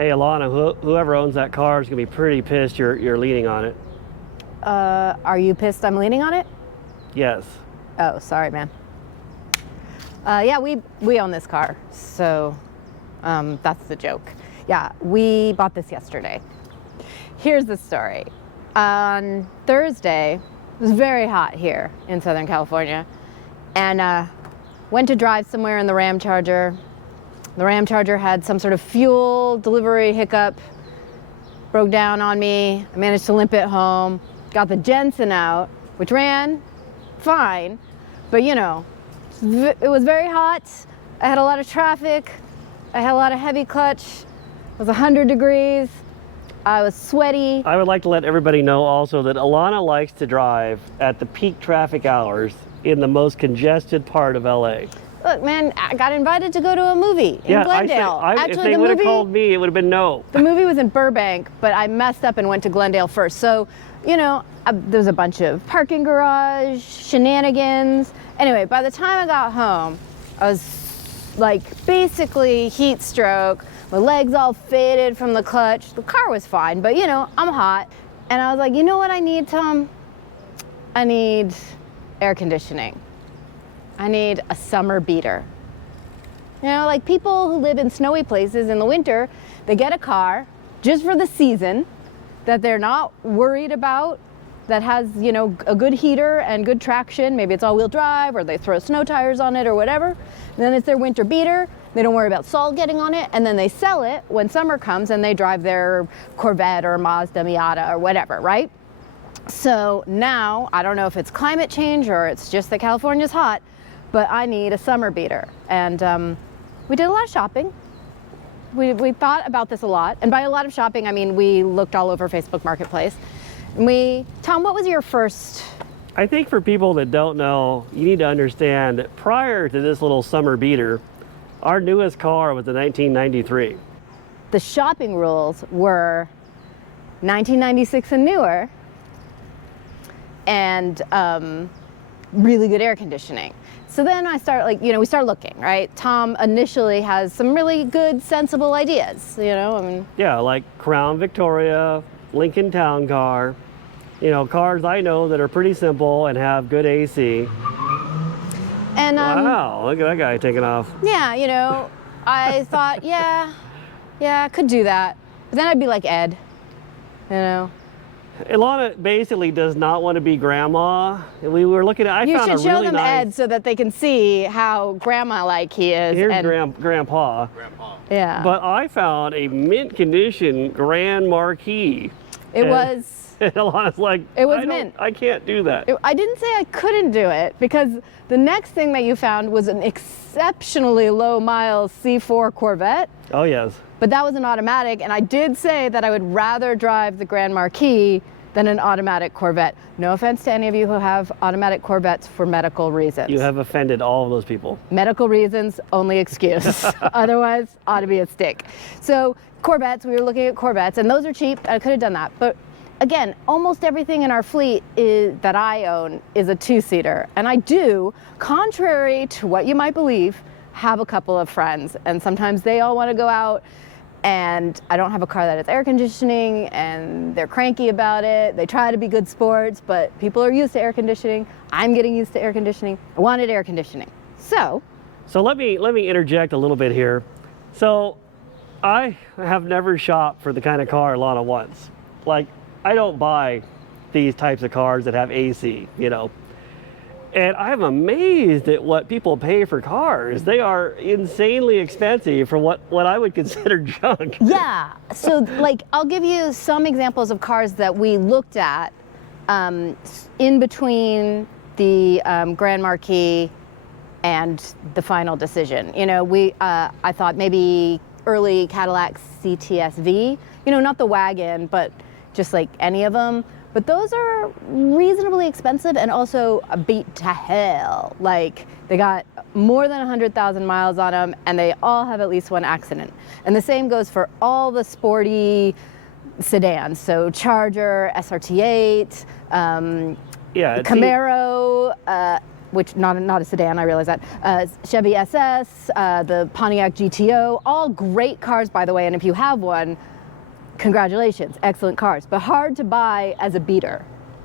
Hey, Alana, whoever owns that car is going to be pretty pissed you're leaning on it. Are you pissed I'm leaning on it? Yes. Oh, sorry, man. Yeah, we own this car, so that's the joke. Yeah, we bought this yesterday. Here's the story. On Thursday, it was very hot here in Southern California, and went to drive somewhere in the Ram Charger. The Ram Charger had some sort of fuel delivery hiccup, broke down on me. I managed to limp it home, got the Jensen out, which ran fine, but you know, it was very hot. I had a lot of traffic. I had a lot of heavy clutch. It was 100 degrees. I was sweaty. I would like to let everybody know also that Alana likes to drive at the peak traffic hours in the most congested part of LA. Look, man, I got invited to go to a movie in Glendale. If they would have called me, it would have been no. The movie was in Burbank, but I messed up and went to Glendale first. So, you know, there was a bunch of parking garage, shenanigans. Anyway, by the time I got home, I was like basically heat stroke. My legs all faded from the clutch. The car was fine, but you know, I'm hot. And I was like, you know what I need, Tom? I need air conditioning. I need a summer beater. You know, like people who live in snowy places in the winter, they get a car just for the season that they're not worried about, that has, you know, a good heater and good traction. Maybe it's all-wheel drive, or they throw snow tires on it or whatever. And then it's their winter beater. They don't worry about salt getting on it, and then they sell it when summer comes and they drive their Corvette or Mazda Miata or whatever, right? So now, I don't know if it's climate change or it's just that California's hot, but I need a summer beater. And we did a lot of shopping. We thought about this a lot. And by a lot of shopping, I mean we looked all over Facebook Marketplace. And Tom, what was your first? I think for people that don't know, you need to understand that prior to this little summer beater, our newest car was a 1993. The shopping rules were 1996 and newer, and really good air conditioning. So then I start, like, you know, we start looking, right? Tom initially has some really good, sensible ideas, you know, I mean. Yeah, like Crown Victoria, Lincoln Town Car, you know, cars I know that are pretty simple and have good AC. And wow, look at that guy taking off. Yeah, you know, I thought, yeah, I could do that. But then I'd be like Ed, you know. Ilana basically does not want to be grandma. We were looking at, You should show them Ed so that they can see how grandma-like he is. Here's Grandpa. Yeah. But I found a mint condition Grand Marquis. It was. And Ilana's like, it was mint. I can't do that. I didn't say I couldn't do it, because the next thing that you found was an exceptionally low miles C4 Corvette. Oh, yes. But that was an automatic, and I did say that I would rather drive the Grand Marquis than an automatic Corvette. No offense to any of you who have automatic Corvettes for medical reasons. You have offended all of those people. Medical reasons, only excuse. Otherwise, ought to be a stick. So Corvettes, we were looking at Corvettes, and those are cheap. I could have done that. But again, almost everything in our fleet that I own is a two-seater. And I do, contrary to what you might believe, have a couple of friends. And sometimes they all want to go out, and I don't have a car that has air conditioning, and they're cranky about it. They try to be good sports, but people are used to air conditioning. I'm getting used to air conditioning. I wanted air conditioning. So let me interject a little bit here. So I have never shopped for the kind of car Alana wants. Like, I don't buy these types of cars that have AC, you know. And I'm amazed at what people pay for cars. They are insanely expensive for what I would consider junk. Yeah, so like I'll give you some examples of cars that we looked at in between the Grand Marquis and the final decision. You know, I thought maybe early Cadillac CTS-V, you know, not the wagon, but just like any of them. But those are reasonably expensive and also a beat to hell. Like, they got more than 100,000 miles on them, and they all have at least one accident. And the same goes for all the sporty sedans. So Charger, SRT8, Camaro, which not a sedan, I realize that. Chevy SS, the Pontiac GTO, all great cars, by the way. And if you have one, congratulations, excellent cars, but hard to buy as a beater.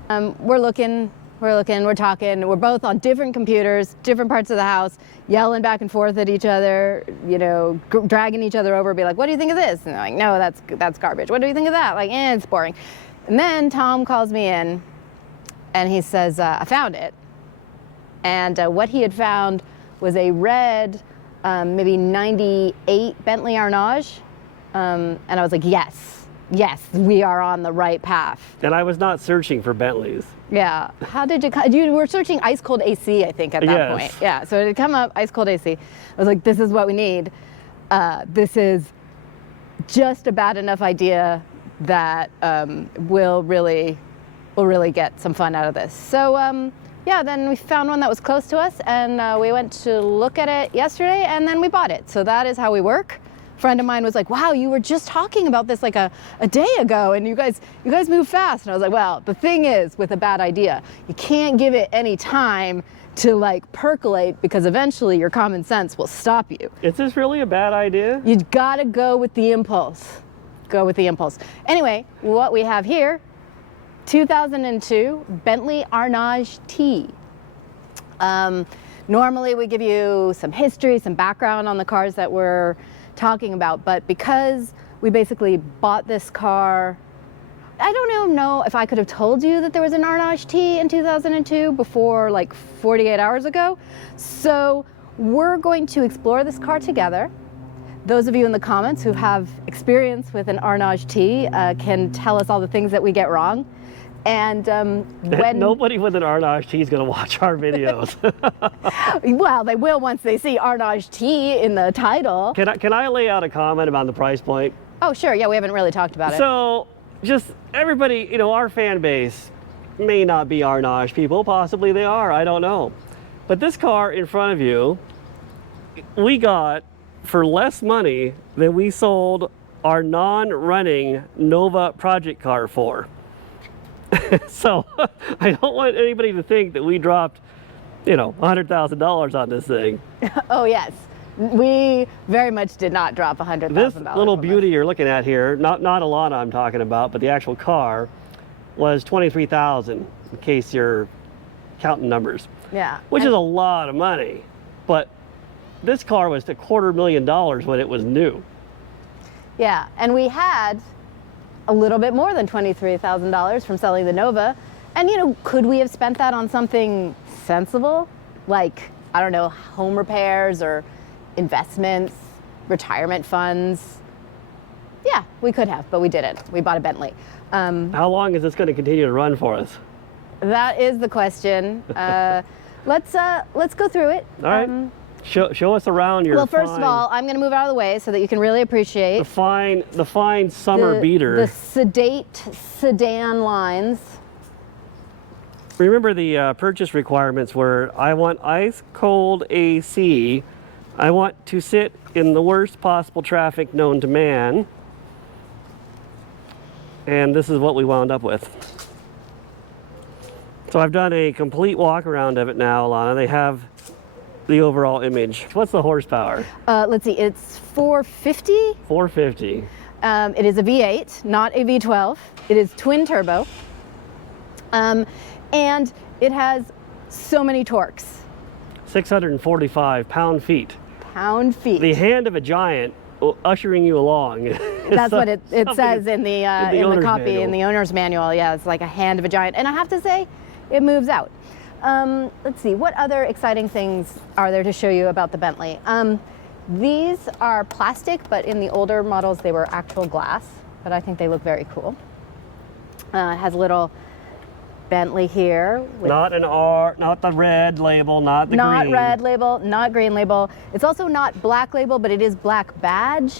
We're looking, we're talking, we're both on different computers, different parts of the house, yelling back and forth at each other, you know, dragging each other over, be like, what do you think of this? And they're like, no, that's garbage. What do you think of that? Like, it's boring. And then Tom calls me in and he says, I found it. And what he had found was a red, maybe 98 Bentley Arnage. And I was like, yes, we are on the right path. And I was not searching for Bentleys. Yeah. How did you were searching ice cold AC, I think, at that point. Yeah. So it had come up, ice cold AC. I was like, this is what we need. This is just a bad enough idea that we'll really get some fun out of this. So yeah, then we found one that was close to us, and we went to look at it yesterday, and then we bought it. So that is how we work. A friend of mine was like, wow, you were just talking about this like a day ago, and you guys move fast. And I was like, well, the thing is, with a bad idea, you can't give it any time to like percolate, because eventually your common sense will stop you. Is this really a bad idea? You gotta go with the impulse. Go with the impulse. Anyway, what we have here, 2002 Bentley Arnage T. Normally we give you some history, some background on the cars that we're talking about, but because we basically bought this car, I don't know if I could have told you that there was an Arnage T in 2002 before like 48 hours ago. So we're going to explore this car together. Those of you in the comments who have experience with an Arnage T can tell us all the things that we get wrong. And when nobody with an Arnage T is going to watch our videos. Well, they will once they see Arnage T in the title. Can I lay out a comment about the price point? Oh, sure. Yeah, we haven't really talked about it. So, just everybody, you know, our fan base may not be Arnage people. Possibly they are. I don't know. But this car in front of you, we got for less money than we sold our non-running Nova project car for. So I don't want anybody to think that we dropped, you know, $100,000 on this thing. Oh yes, we very much did not drop $100,000. This little beauty you're looking at here, not Alana I'm talking about, but the actual car, was $23,000, in case you're counting numbers. Yeah. Which is a lot of money, but this car was $250,000 when it was new. Yeah, and we had a little bit more than $23,000 from selling the Nova. And you know, could we have spent that on something sensible? Like, I don't know, home repairs or investments, retirement funds? Yeah, we could have, but we didn't. We bought a Bentley. How long is this going to continue to run for us? That is the question. Let's go through it. All right. Show us around your. Well, first of all, I'm going to move out of the way so that you can really appreciate the fine summer beater. The sedate sedan lines. Remember the purchase requirements were: I want ice cold AC. I want to sit in the worst possible traffic known to man. And this is what we wound up with. So I've done a complete walk around of it now, Alana. They have the overall image. What's the horsepower? Let's see, it's 450. 450. It is a V8, not a V12. It is twin turbo. And it has so many torques. 645 pound-feet. Pound-feet. The hand of a giant ushering you along. That's what it says in the copy, manual. in the owner's manual. Yeah, it's like a hand of a giant. And I have to say, it moves out. Let's see, what other exciting things are there to show you about the Bentley? These are plastic, but in the older models they were actual glass, but I think they look very cool. It has a little Bentley here. Not an R, not the red label, not the green. Not red label, not green label. It's also not black label, but it is black badge.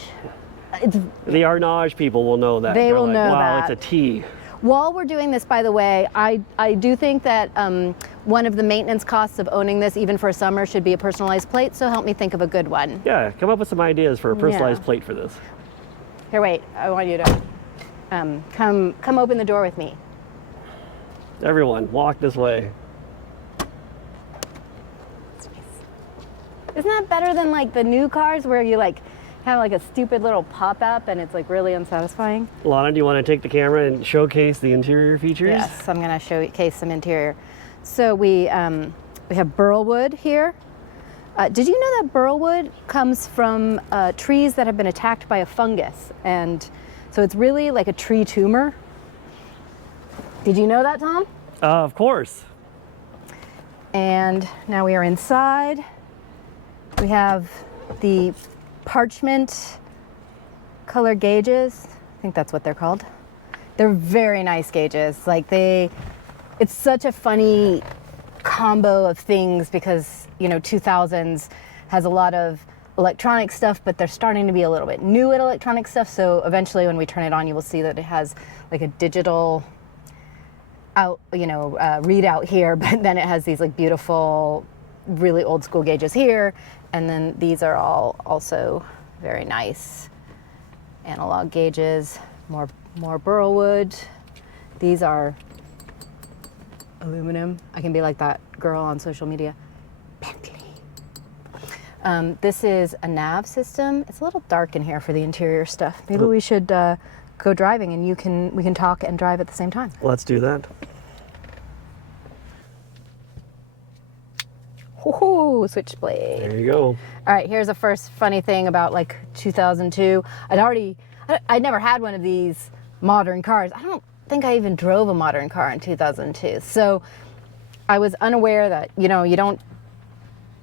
The Arnage people will know that. They will know wow, that. It's a T. While we're doing this, by the way, I do think that one of the maintenance costs of owning this, even for a summer, should be a personalized plate, so help me think of a good one. Yeah, come up with some ideas for a personalized plate for this. Here, wait, I want you to come open the door with me. Everyone, walk this way. Isn't that better than like the new cars where you like have like a stupid little pop-up and it's like really unsatisfying? Lana, do you want to take the camera and showcase the interior features? Yes, I'm gonna showcase some interior. So we have burlwood here. Did you know that burlwood comes from trees that have been attacked by a fungus? And so it's really like a tree tumor. Did you know that, Tom? Of course. And now we are inside. We have the parchment color gauges. I think that's what they're called. They're very nice gauges. Like it's such a funny combo of things because, you know, 2000s has a lot of electronic stuff, but they're starting to be a little bit new at electronic stuff. So eventually when we turn it on, you will see that it has like a digital readout here, but then it has these like beautiful, really old school gauges here. And then these are all also very nice analog gauges, more burlwood. These are aluminum. I can be like that girl on social media. Bentley. This is a nav system. It's a little dark in here for the interior stuff. Maybe we should go driving and we can talk and drive at the same time. Let's do that. Woohoo, switchblade. There you go. All right, here's the first funny thing about like 2002. I'd never had one of these modern cars. I don't think I even drove a modern car in 2002. So I was unaware that, you know, you don't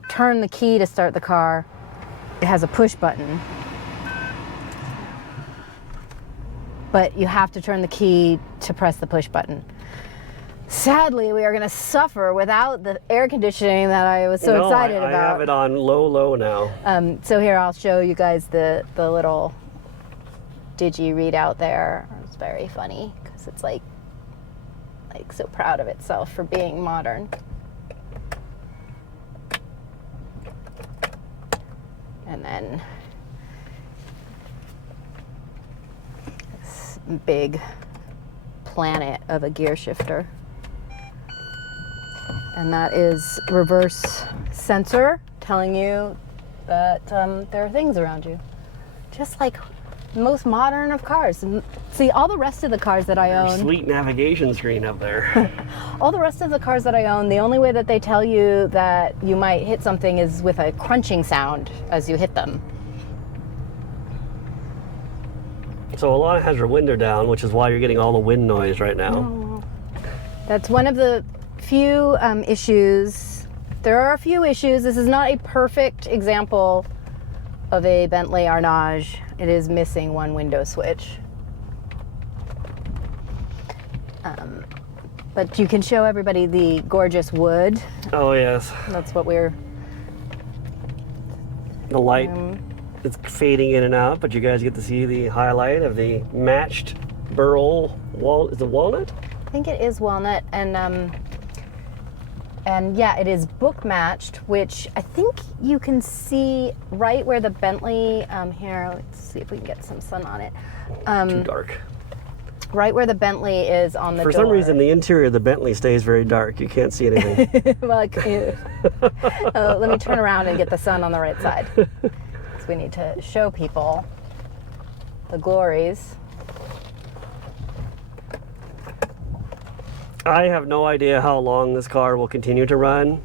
turn the key to start the car. It has a push button. But you have to turn the key to press the push button. Sadly, we are going to suffer without the air conditioning that I was so excited about. I have it on low now. So here, I'll show you guys the little digi readout there. It's very funny because it's like so proud of itself for being modern. And then this big planet of a gear shifter. And that is reverse sensor telling you that there are things around you. Just like most modern of cars. And see, all the rest of the cars that I own. Sweet navigation screen up there. All the rest of the cars that I own, the only way that they tell you that you might hit something is with a crunching sound as you hit them. So Alana has her window down, which is why you're getting all the wind noise right now. Oh. That's one of the few issues. There are a few issues. This is not a perfect example of a Bentley Arnage. It is missing one window switch. But you can show everybody the gorgeous wood. Oh yes. That's what we're... The light is fading in and out, but you guys get to see the highlight of the matched burl wall. Is it walnut? I think it is walnut, and yeah, it is book matched, which I think you can see right where the Bentley, here, let's see if we can get some sun on it. Too dark. Right where the Bentley is on the door. For some reason, the interior of the Bentley stays very dark. You can't see anything. Well, let me turn around and get the sun on the right side. So we need to show people the glories. I have no idea how long this car will continue to run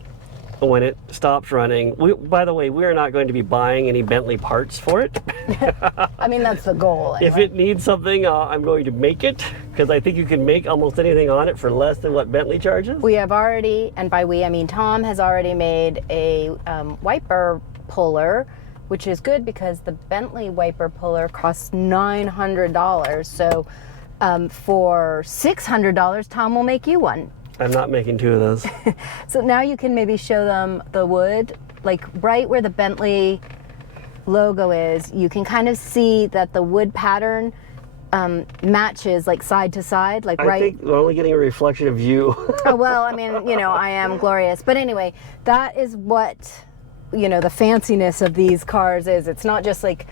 when it stops running. By the way, we are not going to be buying any Bentley parts for it. I mean, that's the goal. Anyway. If it needs something, I'm going to make it, because I think you can make almost anything on it for less than what Bentley charges. We have already, and by we I mean Tom has already made a wiper puller, which is good because the Bentley wiper puller costs $900. So for $600, Tom will make you one. I'm not making two of those. So now you can maybe show them the wood, like right where the Bentley logo is. You can kind of see that the wood pattern matches like side to side, like right. I think we're only getting a reflection of you. Oh, well, I mean, you know, I am glorious. But anyway, that is what, you know, the fanciness of these cars is. It's not just like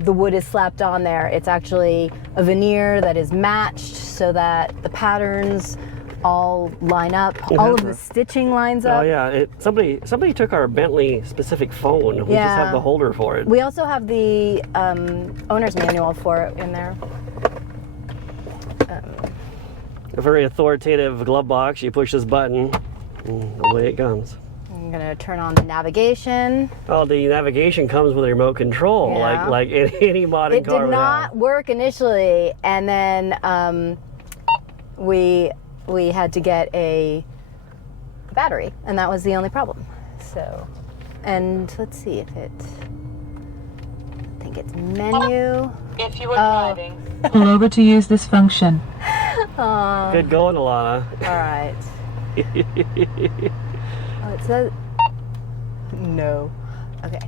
the wood is slapped on there. It's actually a veneer that is matched so that the patterns all line up. All of the stitching lines up. Oh yeah, somebody took our Bentley specific phone. We just have the holder for it. We also have the owner's manual for it in there. A very authoritative glove box. You push this button, and away it comes. I'm gonna turn on the navigation. Oh, the navigation comes with a remote control, like any modern car. It did not work initially, and then we had to get a battery, and that was the only problem. So, and let's see if it. I think it's menu. If you were driving, pull over to use this function. Good going, Alana. All right. Oh, it says no. Okay.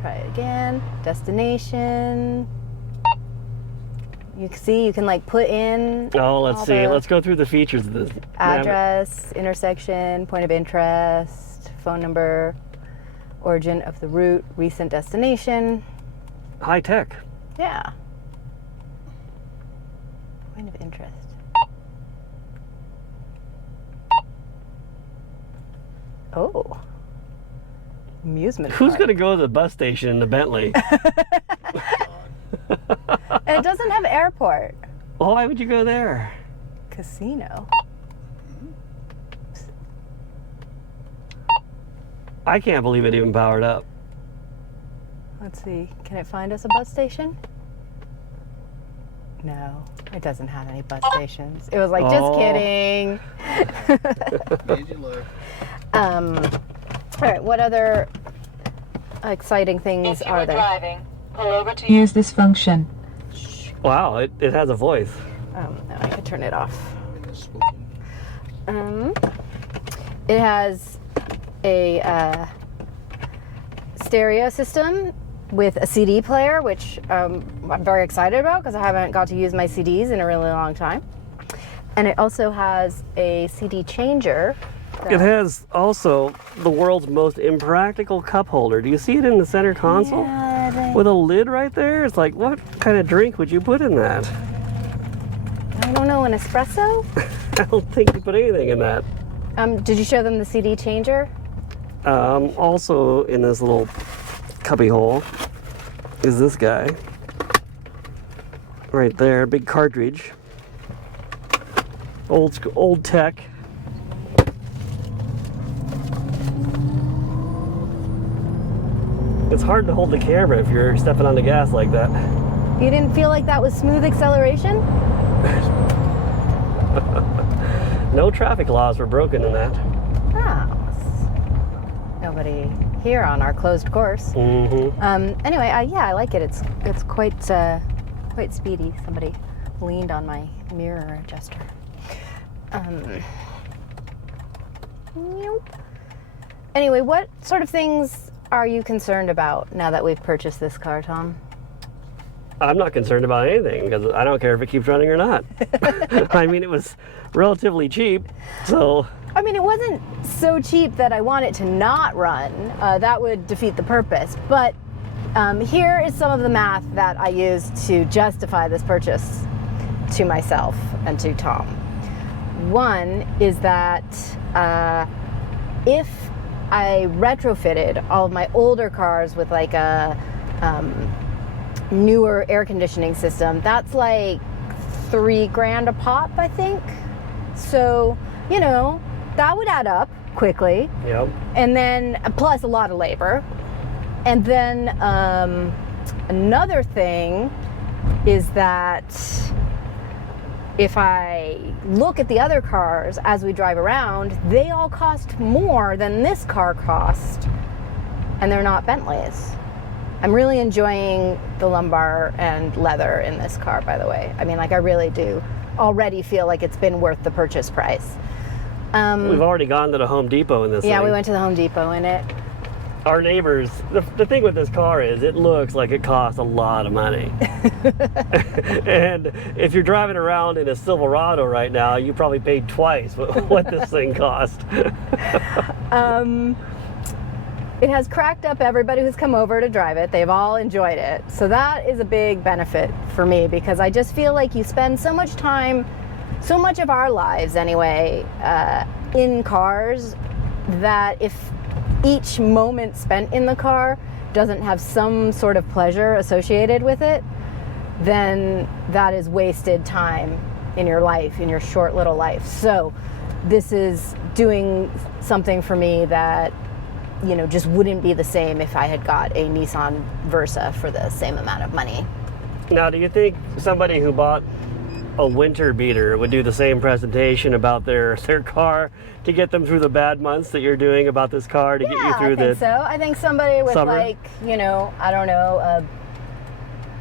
Try it again. Destination. You can see you can like put in. Oh, let's see. Let's go through the features of this. Address, intersection, point of interest, phone number, origin of the route, recent destination. High tech. Yeah. Point of interest. Oh. Amusement Who's park. going to go to the bus station in the Bentley? And it doesn't have airport. Well, why would you go there? Casino. I can't believe it even powered up. Let's see. Can it find us a bus station? No, it doesn't have any bus stations. It was like, just kidding. Made you look. All right, what other exciting things if you are were there? driving, pull over to Use this function. Wow, it has a voice. No, I could turn it off. It has a stereo system with a CD player, which I'm very excited about because I haven't got to use my CDs in a really long time. And it also has a CD changer. It has also the world's most impractical cup holder. Do you see it in the center console? Yeah, With a lid right there? It's like, what kind of drink would you put in that? I don't know, an espresso? I don't think you put anything in that. Did you show them the CD changer? Also in this little cubby hole is this guy. Right there, big cartridge. Old tech. It's hard to hold the camera if you're stepping on the gas like that. You didn't feel like that was smooth acceleration? No traffic laws were broken in that. Oh, nobody here on our closed course. Mm-hmm. Anyway, yeah, I like it. It's quite speedy. Somebody leaned on my mirror adjuster. Anyway, what sort of things are you concerned about now that we've purchased this car, Tom? I'm not concerned about anything because I don't care if it keeps running or not. I mean, it was relatively cheap, so. I mean, it wasn't so cheap that I want it to not run. That would defeat the purpose. But here is some of the math that I used to justify this purchase to myself and to Tom. One is that if I retrofitted all of my older cars with like a newer air conditioning system, that's like $3,000 a pop, I think. So, you know, that would add up quickly. Yep. And then plus a lot of labor. And then another thing is that if I look at the other cars as we drive around, they all cost more than this car cost, and they're not Bentleys. I'm really enjoying the lumbar and leather in this car, by the way. I mean, like, I really do already feel like it's been worth the purchase price. We've already gone to the Home Depot in this Yeah, thing. we went to the Home Depot in it. Our neighbors, the thing with this car is it looks like it costs a lot of money. And if you're driving around in a Silverado right now, you probably paid twice what this thing cost. It has cracked up everybody who's come over to drive it. They've all enjoyed it. So that is a big benefit for me because I just feel like you spend so much time so much of our lives anyway, in cars, that if each moment spent in the car doesn't have some sort of pleasure associated with it, then that is wasted time in your life, in your short little life. So this is doing something for me that, you know, just wouldn't be the same if I had got a Nissan Versa for the same amount of money. Now, do you think somebody who bought a winter beater would do the same presentation about their car to get them through the bad months that you're doing about this car to get you through I think so. I think somebody with summer? like, you know, I don't know,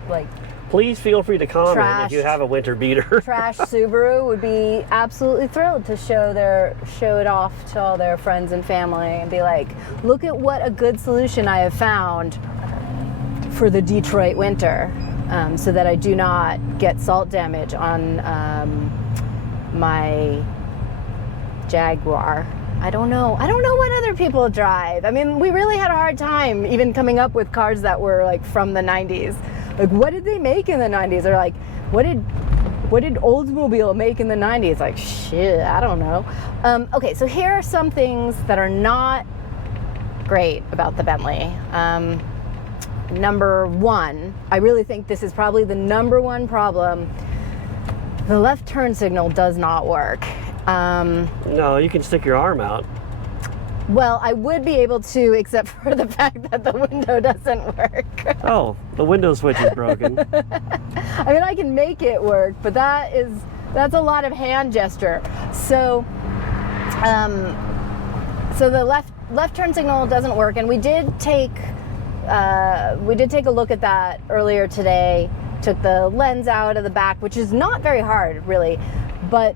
like Please feel free to comment Trash. if you have a winter beater. trash Subaru would be absolutely thrilled to show it off to all their friends and family and be like, look at what a good solution I have found for the Detroit winter, so that I do not get salt damage on my Jaguar. I don't know what other people drive. I mean, we really had a hard time even coming up with cars that were like from the 90s. Like, what did they make in the 90s? Or like, what did Oldsmobile make in the 90s? Like, shit, I don't know. Okay, so here are some things that are not great about the Bentley. Number one, I really think this is probably the number one problem. The left turn signal does not work. No, you can stick your arm out. Well, I would be able to, except for the fact that the window doesn't work. Oh, the window switch is broken. I mean, I can make it work, but that's a lot of hand gesture. So, so the left turn signal doesn't work, and we did take a look at that earlier today. Took the lens out of the back, which is not very hard, really, but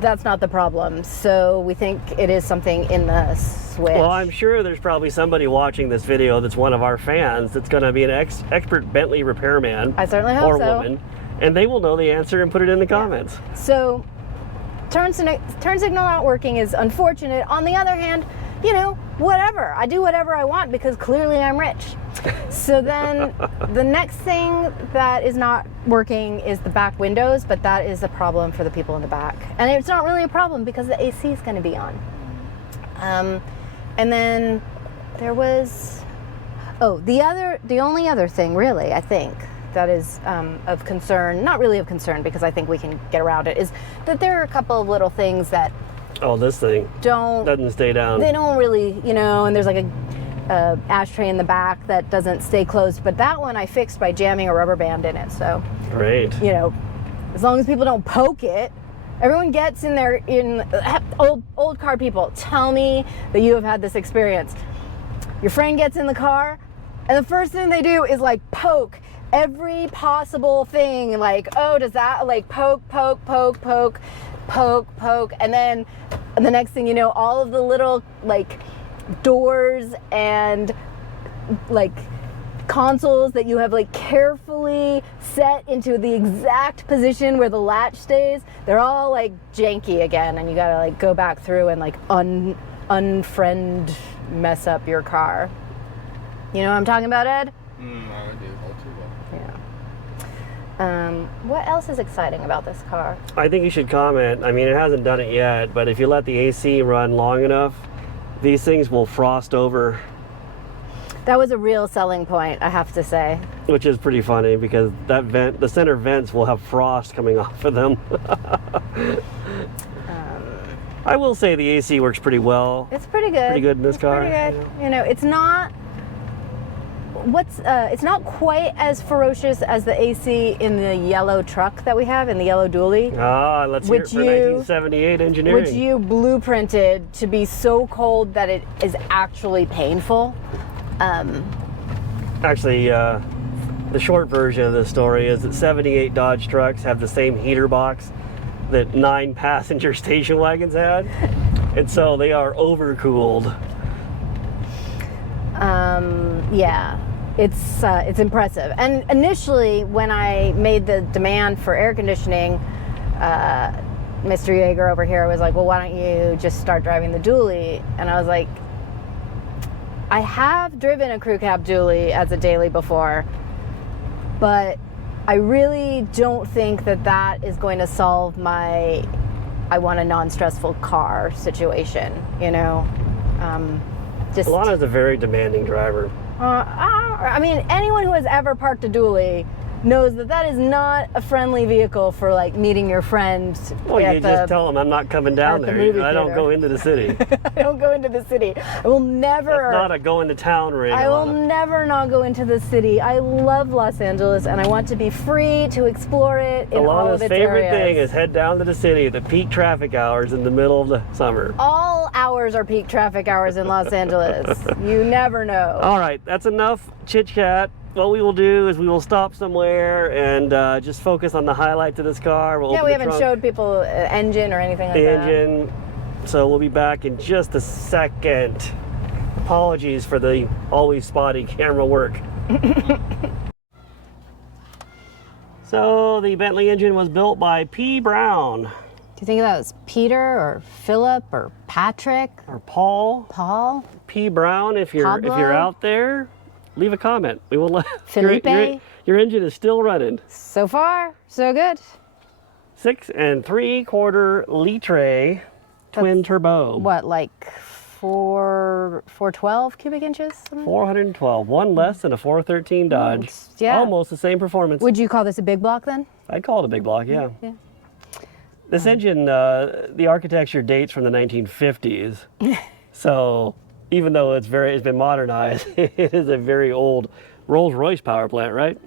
that's not the problem. So we think it is something in the switch. Well, I'm sure there's probably somebody watching this video that's one of our fans that's going to be an expert Bentley repairman. I certainly hope or so. woman, and they will know the answer and put it in the comments. So turn signal not working is unfortunate. On the other hand, you know, whatever. I do whatever I want because clearly I'm rich. So then the next thing that is not working is the back windows, but that is a problem for the people in the back. And it's not really a problem because the AC is going to be on. And then there was, the only other thing really, I think, that is of concern, not really of concern because I think we can get around it, is that there are a couple of little things that Oh, this thing doesn't stay down. They don't really, you know, and there's like a ashtray in the back that doesn't stay closed, but that one I fixed by jamming a rubber band in it. So, Great. you know, as long as people don't poke it, everyone gets in there. Old car people, tell me that you have had this experience. Your friend gets in the car, and the first thing they do is like poke every possible thing. Like, oh, does that, like, poke, and then the next thing you know, all of the little like doors and like consoles that you have like carefully set into the exact position where the latch stays, they're all like janky again, and you gotta like go back through and like unfriend mess up your car. You know what I'm talking about, Ed? I do, all too well. Yeah. What else is exciting about this car? I think you should comment. I mean, it hasn't done it yet, but if you let the AC run long enough, these things will frost over. That was a real selling point, I have to say. Which is pretty funny because the center vents will have frost coming off of them. I will say the AC works pretty well. It's pretty good. Pretty good in this car. Pretty good. You know, it's not quite as ferocious as the AC in the yellow truck that we have, in the yellow dually. Ah, let's hear it for 1978 engineering. Which you blueprinted to be so cold that it is actually painful. Actually, the short version of the story is that 78 Dodge trucks have the same heater box that 9 passenger station wagons had, and so they are overcooled. Yeah, it's impressive. And initially, when I made the demand for air conditioning, Mr. Yeager over here was like, well, why don't you just start driving the dually? And I was like, I have driven a crew cab dually as a daily before, but I really don't think that that is going to solve my I want a non-stressful car situation, you know. Just Alana's a very demanding driver. I mean, anyone who has ever parked a dually knows that that is not a friendly vehicle for like meeting your friend. Well, you just tell them I'm not coming down at the there. movie I don't theater. go into the city. I don't go into the city. I will never. That's not a go into town ring. I will Alana. never not go into the city. I love Los Angeles and I want to be free to explore it in all of Alana's its favorite areas. thing is head down to the city at the peak traffic hours in the middle of the summer. All hours are peak traffic hours in Los Angeles. You never know. All right, that's enough chit chat. What we will do is we will stop somewhere and just focus on the highlights of this car. We'll Yeah, open we the haven't trunk, showed people engine or anything like the that. engine. So we'll be back in just a second. Apologies for the always spotty camera work. So the Bentley engine was built by P. Brown Do you think that was Peter or Philip or Patrick or Paul. Paul? P. Brown, if you're Pablo? out there, leave a comment. We will let Felipe? your engine is still running. So far, so good. 6 3/4 litre twin turbo. What, like 412 cubic inches? Something? 412, one less than a 413 Dodge. yeah. Almost the same performance. Would you call this a big block then? I'd call it a big block, yeah. Yeah. This engine, the architecture dates from the 1950s. So even though it's been modernized, it is a very old Rolls-Royce power plant, right?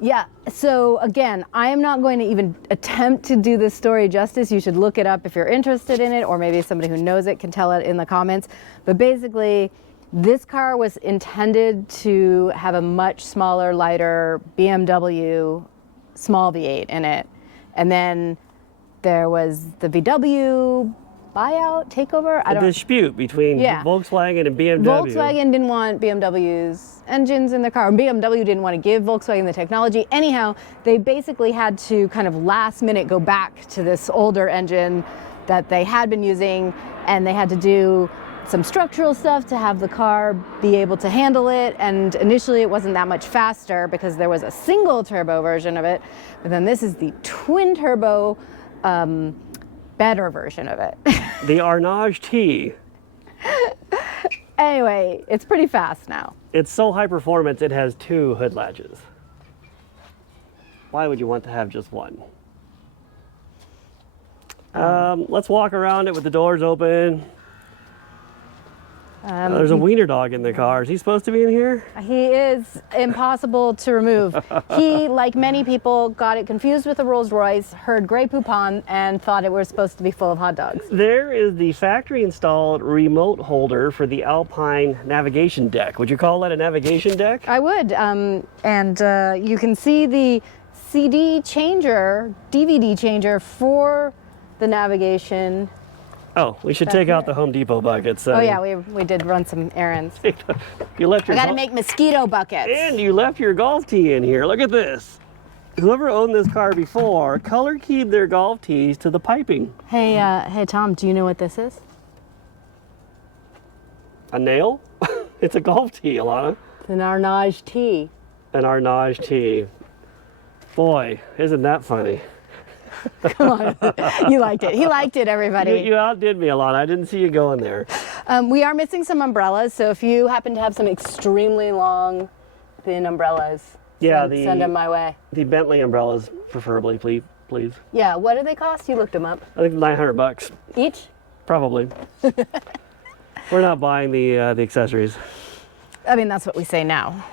Yeah, so again, I am not going to even attempt to do this story justice. You should look it up if you're interested in it, or maybe somebody who knows it can tell it in the comments. But basically, this car was intended to have a much smaller, lighter BMW small V8 in it. And then there was the VW buyout, takeover? I A don't dispute between Yeah. Volkswagen and BMW. Volkswagen didn't want BMW's engines in the car. BMW didn't want to give Volkswagen the technology. Anyhow, they basically had to kind of last minute go back to this older engine that they had been using, and they had to do some structural stuff to have the car be able to handle it. And initially it wasn't that much faster because there was a single turbo version of it, but then this is the twin turbo better version of it. The Arnage T. Anyway, it's pretty fast now. It's so high performance, it has 2 hood latches. Why would you want to have just one? Let's walk around it with the doors open. There's a wiener dog in the car. Is he supposed to be in here? He is impossible to remove. He, like many people, got it confused with a Rolls Royce, heard Grey Poupon, and thought it was supposed to be full of hot dogs. There is the factory installed remote holder for the Alpine navigation deck. Would you call that a navigation deck? I would, and you can see the CD changer, DVD changer for the navigation. Oh, we should take out the Home Depot buckets. Oh yeah, we did run some errands. You left I your gotta gol- make mosquito buckets. And you left your golf tee in here. Look at this. Whoever owned this car before color keyed their golf tees to the piping. Hey Tom, do you know what this is? A nail? It's a golf tee, Alana. It's an Arnage T. An Arnage T. Boy, isn't that funny? Come on, you liked it. He liked it, everybody. You outdid me, Alana. I didn't see you going there. We are missing some umbrellas, so if you happen to have some extremely long, thin umbrellas, send them my way. The Bentley umbrellas, preferably, please. Yeah, what do they cost? You looked them up. I think $900 Each? probably. We're not buying the accessories. I mean, that's what we say now.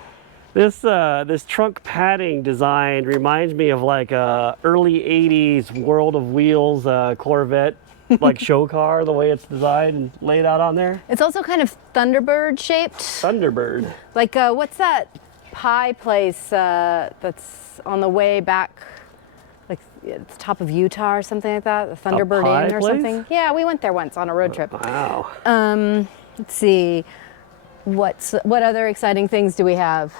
This trunk padding design reminds me of like a early '80s World of Wheels Corvette, like show car. The way it's designed and laid out on there. It's also kind of Thunderbird shaped. Thunderbird. Like, what's that pie place that's on the way back? Like, it's top of Utah or something like that? The Thunderbird pie Inn or place? something? Yeah, we went there once on a road trip. Wow. Let's see. What other exciting things do we have?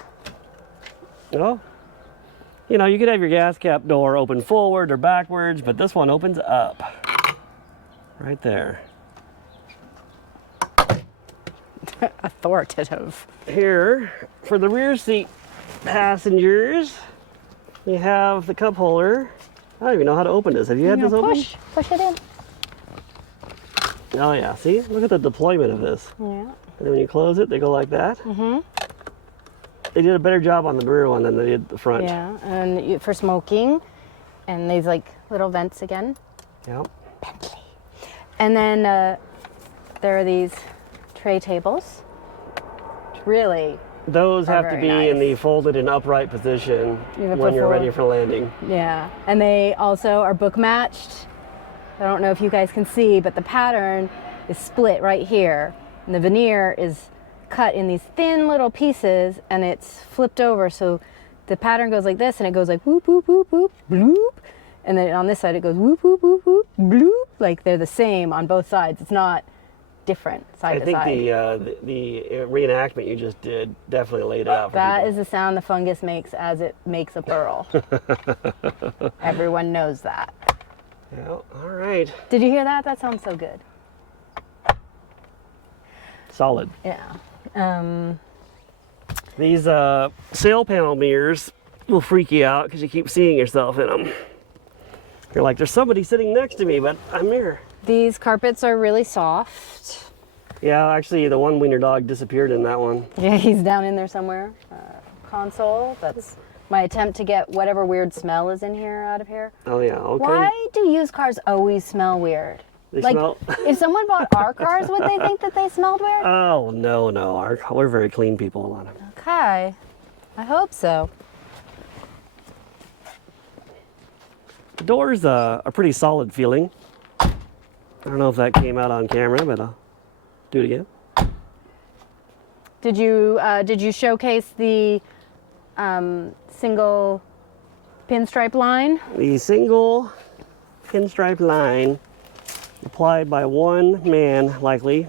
Well, you know, you could have your gas cap door open forward or backwards, but this one opens up. Right there. Authoritative. Here, for the rear seat passengers, We have the cup holder. I don't even know how to open this. Have you had this open? Push it in. Oh yeah, see? Look at the deployment of this. Yeah. And then when you close it, they go like that. Mm-hmm. They did a better job on the rear one than they did the front. Yeah, and for smoking, and these like little vents again. Yep. Bentley. And then there are these tray tables. Really, Those have to very be nice. in the folded and upright position Even when you're before- ready for landing. yeah. And they also are book matched. I don't know if you guys can see, but the pattern is split right here. And the veneer is cut in these thin little pieces and it's flipped over. So the pattern goes like this and it goes like whoop, whoop, whoop, whoop, bloop. And then on this side it goes whoop, whoop, whoop, whoop, bloop. Like they're the same on both sides. It's not different side I to think side. the reenactment you just did definitely laid it out for That people. is the sound the fungus makes as it makes a burl. Everyone knows that. Yeah, all right. Did you hear that? That sounds so good. Solid. Yeah. These sail panel mirrors will freak you out because you keep seeing yourself in them. You're like, there's somebody sitting next to me, but I'm here. These carpets are really soft. Yeah, actually, the one wiener dog disappeared in that one. Yeah, he's down in there somewhere. Console. That's my attempt to get whatever weird smell is in here out of here. Oh yeah, okay. Why do used cars always smell weird? They Like, smell. if someone bought our cars, would they think that they smelled weird? Oh no, no, we're very clean people, Alana. Okay. I hope so. The door's a pretty solid feeling. I don't know if that came out on camera, but I'll do it again. Did you showcase the single pinstripe line? The single pinstripe line applied by one man, likely,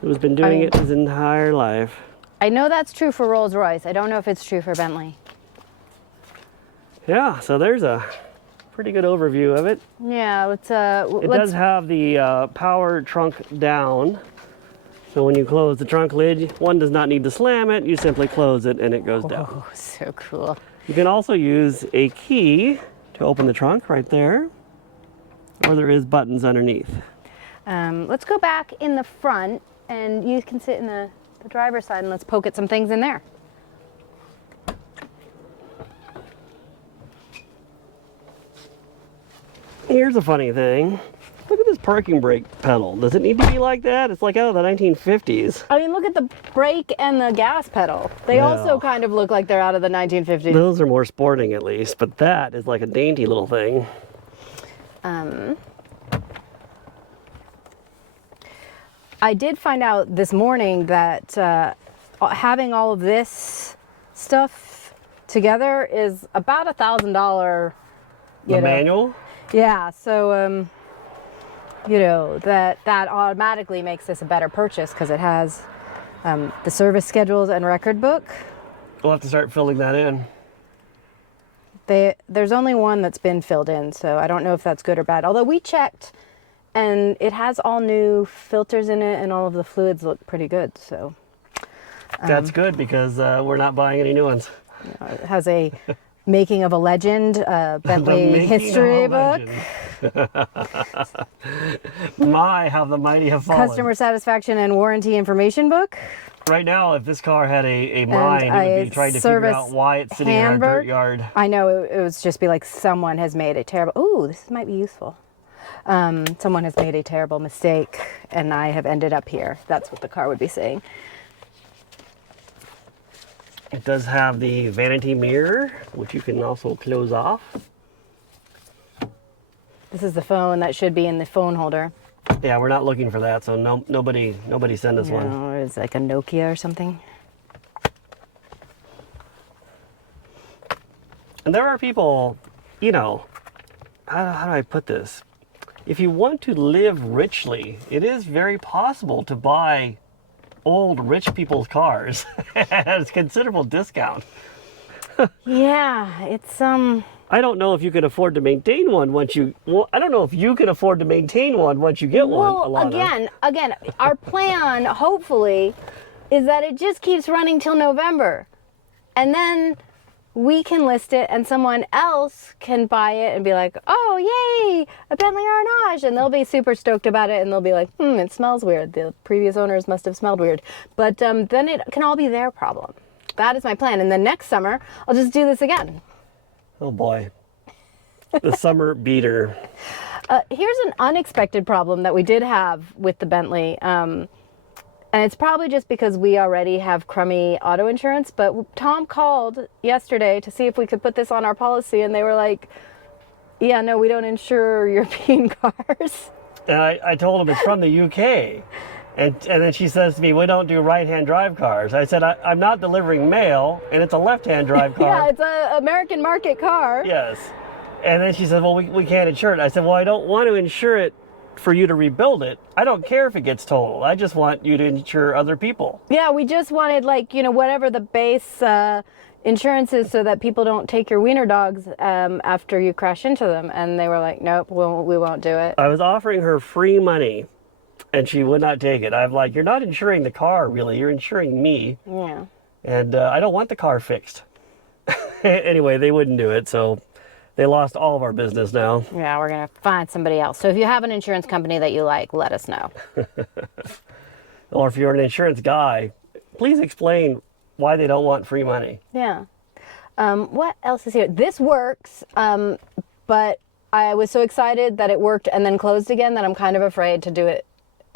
who's been doing it his entire life. I know that's true for Rolls-Royce. I don't know if it's true for Bentley. Yeah, so there's a pretty good overview of it. Yeah, It does have the power trunk down. So when you close the trunk lid, one does not need to slam it. You simply close it and it goes down. Oh, so cool. You can also use a key to open the trunk right there, or there is buttons underneath. Let's go back in the front, and you can sit in the driver's side, and let's poke at some things in there. Here's a funny thing. Look at this parking brake pedal. Does it need to be like that? It's like out of the 1950s. I mean, look at the brake and the gas pedal. They also Well. kind of look like they're out of the 1950s. Those are more sporting at least, but that is like a dainty little thing. I did find out this morning that having all of this stuff together is about $1,000. The manual? Yeah, so you know, that automatically makes this a better purchase because it has the service schedules and record book. We'll have to start filling that in. There's only one that's been filled in, so I don't know if that's good or bad. Although we checked, and it has all new filters in it, and all of the fluids look pretty good. So That's good because we're not buying any new ones. it has a making of a legend, Bentley Making history of a book, My, how the mighty have fallen. customer satisfaction and warranty information book. Right now, if this car had a mind, it would a be trying to figure service out why it's sitting in our handbook. dirt yard. I know it would just be like someone has made a terrible. Ooh, this might be useful. Someone has made a terrible mistake, and I have ended up here. That's what the car would be saying. It does have the vanity mirror, which you can also close off. This is the phone that should be in the phone holder. Yeah, we're not looking for that, so nobody send us one. Or it's like a Nokia or something. And there are people, you know, how do I put this? If you want to live richly, it is very possible to buy old rich people's cars at a considerable discount. Yeah, it's I don't know if you can afford to maintain one once you. Well, I don't know if you can afford to maintain one once you get one. well, Alana. again, our plan hopefully is that it just keeps running till November, and then we can list it and someone else can buy it and be like, oh, yay, a Bentley Arnage. And they'll be super stoked about it and they'll be like, it smells weird. The previous owners must have smelled weird. But then it can all be their problem. That is my plan. And then next summer, I'll just do this again. Oh boy. The summer beater. Here's an unexpected problem that we did have with the Bentley. And it's probably just because we already have crummy auto insurance, but Tom called yesterday to see if we could put this on our policy, and they were like, yeah, no, we don't insure European cars. And I told him it's from the UK. And then she says to me, we don't do right-hand drive cars. I said, I'm not delivering mail, and it's a left-hand drive car. Yeah, it's an American market car. Yes. And then she said, well, we can't insure it. I said, well, I don't want to insure it for you to rebuild it. I don't care if it gets totaled. I just want you to insure other people. Yeah, we just wanted, like, whatever the base insurance is so that people don't take your wiener dogs after you crash into them. And they were like, nope, we won't do it. I was offering her free money, and she would not take it. I'm like, you're not insuring the car, really. You're insuring me. Yeah. And I don't want the car fixed. Anyway, they wouldn't do it, so they lost all of our business now. Yeah, we're going to find somebody else. So if you have an insurance company that you like, let us know. Or if you're an insurance guy, please explain why they don't want free money. Yeah. What else is here? This works, but I was so excited that it worked and then closed again that I'm kind of afraid to do it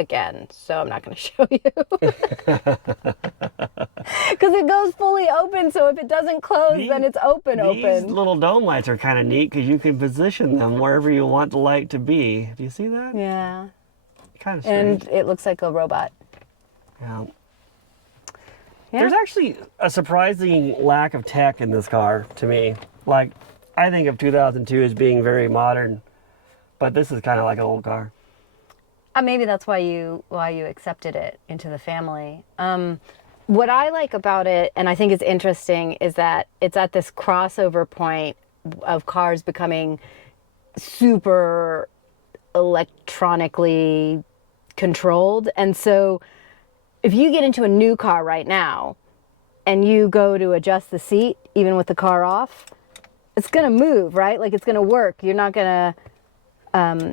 again. So I'm not going to show you. Because it goes fully open, so if it doesn't close, then it's open. These little dome lights are kind of neat because you can position them wherever you want the light to be. Do you see that? Yeah. Kind of strange. And it looks like a robot. Yeah. Yeah. There's actually a surprising lack of tech in this car to me. Like, I think of 2002 as being very modern, but this is kind of like an old car. Maybe that's why you accepted it into the family. What I like about it, and I think is interesting, is that it's at this crossover point of cars becoming super electronically controlled. And so if you get into a new car right now and you go to adjust the seat, even with the car off, it's going to move, right? Like, it's going to work. You're not going to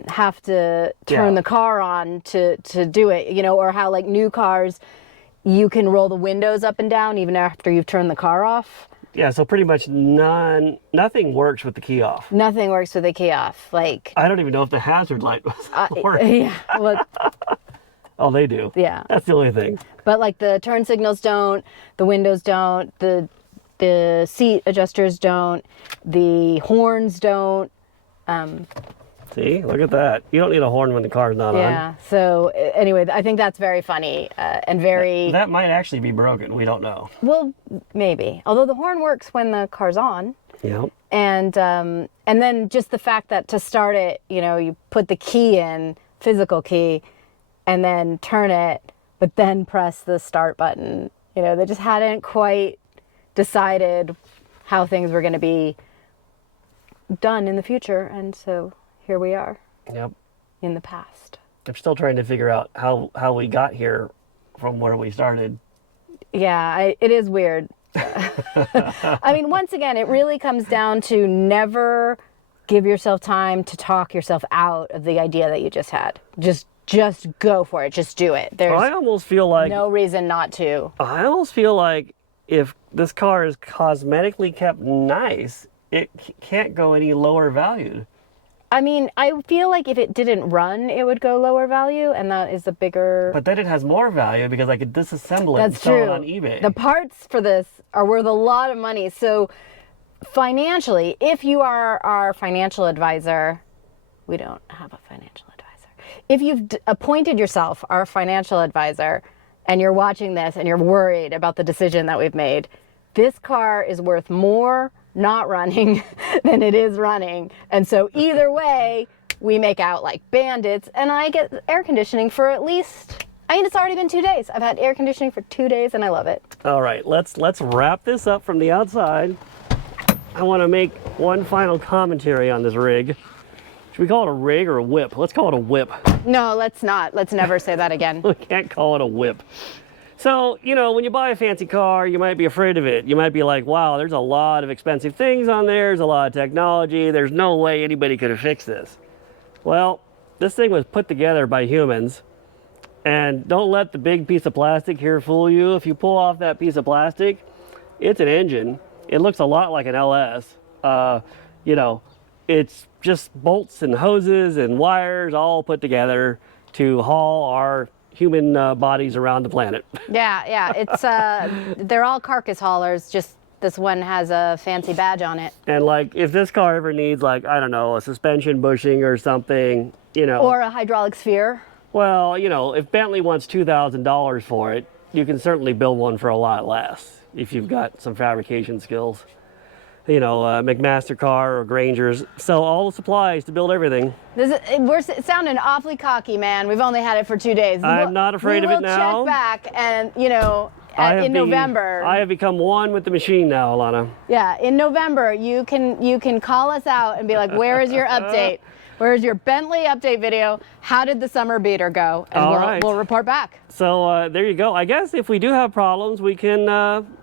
have to turn the car on to do it, or how, like, new cars, you can roll the windows up and down even after you've turned the car off. Yeah, so pretty much nothing works with the key off. Nothing works with the key off. Like, I don't even know if the hazard light was working. yeah, well, Oh, they do. Yeah. That's the only thing. But, like, the turn signals don't, the windows don't, the seat adjusters don't, the horns don't. See, look at that. You don't need a horn when the car's not on. Yeah. So anyway, I think that's very funny and very. That might actually be broken. We don't know. Well, maybe. Although the horn works when the car's on. Yep. And then just the fact that to start it, you put the key in, physical key, and then turn it, but then press the start button. They just hadn't quite decided how things were going to be done in the future, and so here we are. Yep. In the past. I'm still trying to figure out how we got here from where we started. Yeah, it is weird. I mean, once again, it really comes down to never give yourself time to talk yourself out of the idea that you just had. Just go for it. Just do it. There's I almost feel like no reason not to. I almost feel like if this car is cosmetically kept nice, it can't go any lower valued. I mean, I feel like if it didn't run, it would go lower value, and that is the bigger. But then it has more value because I could disassemble it and That's sell true. it on eBay. The parts for this are worth a lot of money. So financially, if you are our financial advisor, we don't have a financial advisor. If you've appointed yourself our financial advisor and you're watching this and you're worried about the decision that we've made, this car is worth more not running than it is running. And so either way, we make out like bandits, and I get air conditioning for at least, it's already been 2 days. I've had air conditioning for 2 days and I love it. All right, let's wrap this up from the outside. I want to make one final commentary on this rig. Should we call it a rig or a whip? Let's call it a whip. No, let's not. Let's never say that again. We can't call it a whip. So, you know, when you buy a fancy car, you might be afraid of it. You might be like, wow, there's a lot of expensive things on there. There's a lot of technology. There's no way anybody could have fixed this. Well, this thing was put together by humans. And don't let the big piece of plastic here fool you. If you pull off that piece of plastic, it's an engine. It looks a lot like an LS. You know, it's just bolts and hoses and wires all put together to haul our human bodies around the planet. Yeah, it's they're all carcass haulers, just this one has a fancy badge on it. And like, if this car ever needs, like, I don't know, a suspension bushing or something, you know. Or a hydraulic sphere. Well, you know, if Bentley wants $2,000 for it, you can certainly build one for a lot less if you've got some fabrication skills. You know, McMaster-Carr or Granger's sell all the supplies to build everything. We're sounding awfully cocky, man. We've only had it for 2 days. I'm not afraid of it now. We will check back and, you know, in November. I have become one with the machine now, Alana. Yeah, in November, you can call us out and be like, where is your update? Where's your Bentley update video? How did the summer beater go? And we'll report back. So there you go. I guess if we do have problems, we can,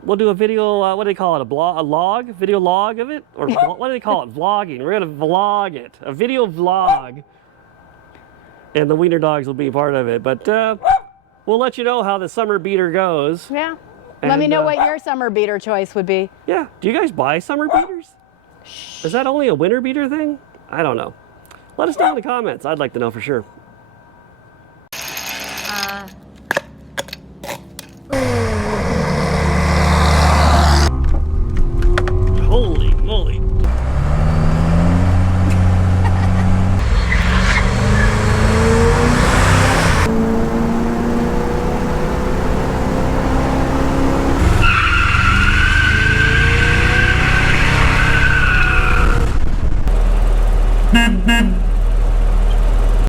we'll do a video, what do they call it? A log? Video log of it? Or what do they call it? Vlogging. We're going to vlog it. A video vlog. And the Wiener Dogs will be part of it. But we'll let you know how the summer beater goes. Yeah. Let me know what your summer beater choice would be. Yeah. Do you guys buy summer beaters? Is that only a winter beater thing? I don't know. Let us know in the comments. I'd like to know for sure.